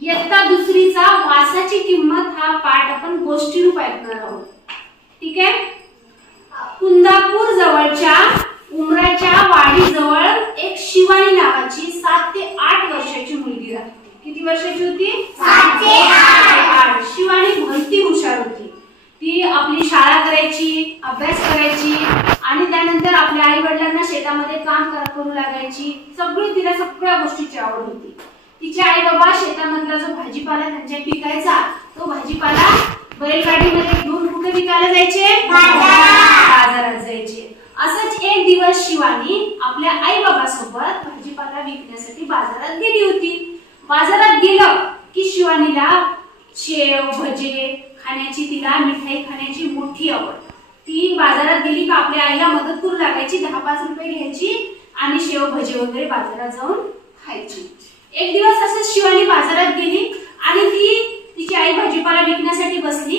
इयत्ता दुसरीचा वासाची किंमत हा पाठ आपण गोष्टीरूप ऐकणार आहोत. ठीक आहे. कुंदापूर जवळच्या उमराच्या वाडीजवळ एक शिवानी नावाची 7 ते 8 वर्षाची मुलगी राहते. किती वर्षाची होती? 7 ते 8. शिवानी भलती हुशार होती. ती आपली शाळा करायची, अभ्यास करायची आणि त्यानंतर आपल्या आई वडिलांना शेतामध्ये काम करू लागायची. तिला सगळ्या गोष्टीची आवड होती. तिचे आई बाबा शेतामधला जो भाजीपाला त्यांच्या पिकायचा तो भाजीपाला बैलगाडीमध्ये घेऊन कुठे विकायला जायचे? बाजारात जायचे. असंच एक दिवस शिवानी आपल्या आई बाबासोबत भाजीपाला विकण्यासाठी बाजारात गेली होती. बाजारात गेलं की शिवानीला शेव भजे खाण्याची, तिला मिठाई खाण्याची मोठी आवड. ती बाजारात गेली का आपल्या आईला मदत करू लागायची. 10-5 रुपये घ्यायची आणि शेव भजे वगैरे बाजारात जाऊन खायची. एक दिवस असंच शिवानी बाजारात गेली आणि तिची आई भाजीपाला विकण्यासाठी बसली.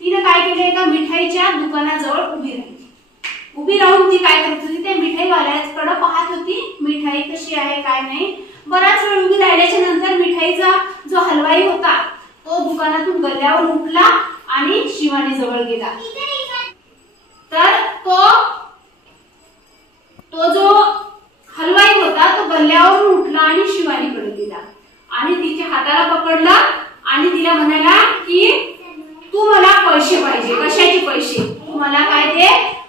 तिने काय केलं, एका मिठाईच्या दुकानाजवळ उभी राहून ती काय करत होती, त्या मिठाईवाल्याकडे पाहत होती. मिठाई कशी आहे काय नाही. बराच वेळ उभी राहिल्याच्या नंतर मिठाईचा जो हलवाई होता तो दुकानातून गल्ल्यावर उठला आणि शिवानी जवळ गेला. तर तो जो हलवाई होता तो गल्ल्यावर उठला आणि शिवानीकडे गेला आणि तिच्या हाताला पकडला आणि तिला म्हणाला की तू मला पैसे पाहिजे. कशाचे पैसे? तू मला काय ते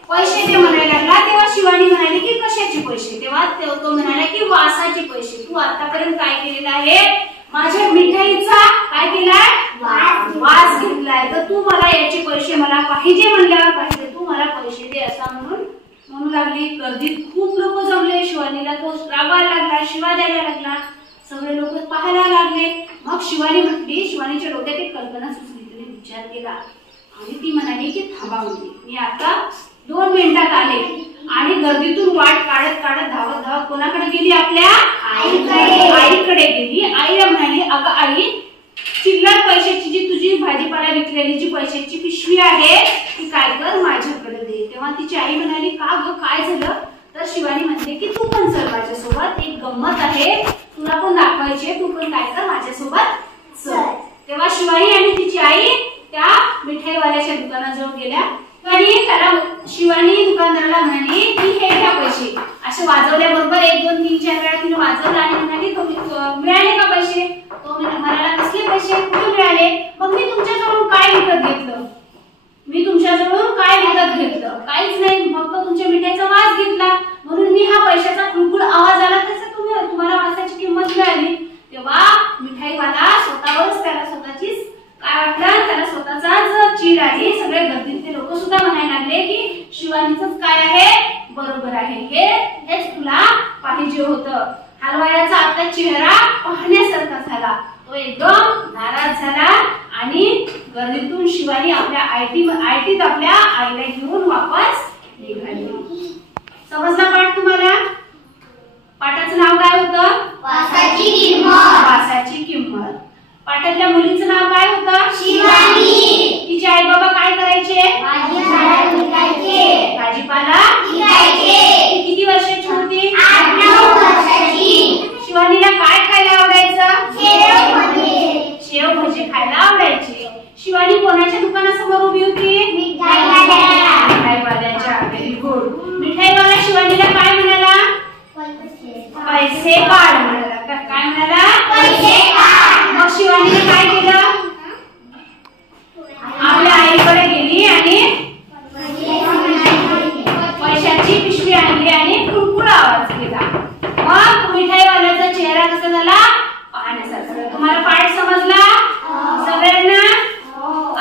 पैसे दे म्हणायला लागला. तेव्हा शिवानी म्हणाली की कशाचे पैसे? तेव्हा तो म्हणाला की वासाचे पैसे. तू आतापर्यंत काय केलेलं आहे, माझ्या मिठाईचा काय केलाय, वास घेतलाय. तर तू मला याचे पैसे मला पाहिजे म्हणल्यावर पाहिजे, तू मला पैसे दे असा म्हणू लागली. गर्दीत खूप लोक जमले. शिवानीला तो रागायला लागला, शिवा द्यायला लागला. सगळे लोक पाहायला लागले. मग शिवानी म्हटली, शिवानीच्या डोक्यात एक कल्पना सुचली. तिने विचार केला आणि ती म्हणाली की थांबा मुली, मी आता 2 मिनिटात आले. आणि गर्दीतून वाट काढत धावत कोणाकडे गेली? आपल्या आईकडे गेली. आईला म्हणाली, अगं आई, चिल्लर पैशाची जी तुझी भाजीपाला विकलेली जी पैशाची पिशवी आहे ती काय कर, माझ्याकडे दे. तेव्हा तिची आई म्हणाली, का ग काय झालं? तर शिवानी म्हणते की तू पण चल माझ्यासोबत, एक गंमत आहे तुला पण दाखवायची, तू पण काय कर माझ्यासोबत चल. तेव्हा शिवानी आणि तिची आई त्या मिठाईवाल्याच्या दुकानाजवळ गेल्या आणि शिवानी दुकानदाराला म्हणाली की हे घ्या पैसे. असे वाजवल्याबरोबर 1 2 3 4 वेळा तिने वाजवलं आणि म्हणाली मिळाले का पैसे? तो म्हणाला कसले पैसे, कुठे मिळाले? मग मी तुमच्याजवळून काय विकत घेतलं? काहीच नाही, फक्त तुमच्या मिठाईचा वास घेतला म्हणून मी हा पैशाचा कुळकुळ आवाज आला तसं तुम्हाला वासाची किंमत मिळाली. तेव्हा मिठाईवाला स्वतःवरच त्याला स्वतःचीच काय वाटलं, त्याला स्वतःचाच चीड आली. सगळे गर्दीतले लोक सुद्धा म्हणायला लागले की शिवानीचंच काय आहे, बरोबर आहे, हेच तुला पाहिजे होतं. हलवायाचा आता चेहरा पाहण्यासारखा झाला. तो एकदम नाराज झाला आणि गर्दीतून शिवानी आपल्या आयटीत आपल्या आईला घेऊन वापस निघाली. समजला पाठ तुम्हाला? पाठाचं नाव काय होतं? वासाची किंमत. वासाची किंमत. पाठातल्या मुलीचं नाव काय होतं? शिवानी. तिचे आई बाबा काय करायचे? भाजीपाला विकायचे. भाजीपाला विकायचे. ती किती वर्षाची होती? 8-9 वर्षाची. शिवानीला काय खायला आवडायचं? शेव भजे खायला आवडायचे. शिवानी कोणाच्या दुकानासमोर उभी होती? मिठाईवाल्याच्या. Very good. मिठाईवाला शिवानीला काय म्हणाला? पैसे काढ म्हणाला. काय म्हणाला? पैसे काढ. मग शिवानीने काय केलं? आपल्या आईकडे गेली आणि पैशाची पिशवी आणली आणि कुळकुळ आवाज केला. मग मिठाईवाल्याचा चेहरा कसा झाला पाहण्यासारखा. तुम्हाला पाठ समजला सगळ्यांना?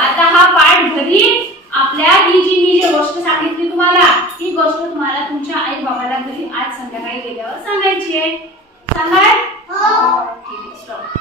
आता हा पाठ घरी आपल्या ही जी मी जी गोष्ट सांगितली तुम्हाला, ही गोष्ट तुम्हाला तुमच्या आई बाबाला घरी आज संध्याकाळी गेल्यावर सांगायची आहे. सांगाल? हो. ठीक आहे, स्टॉप.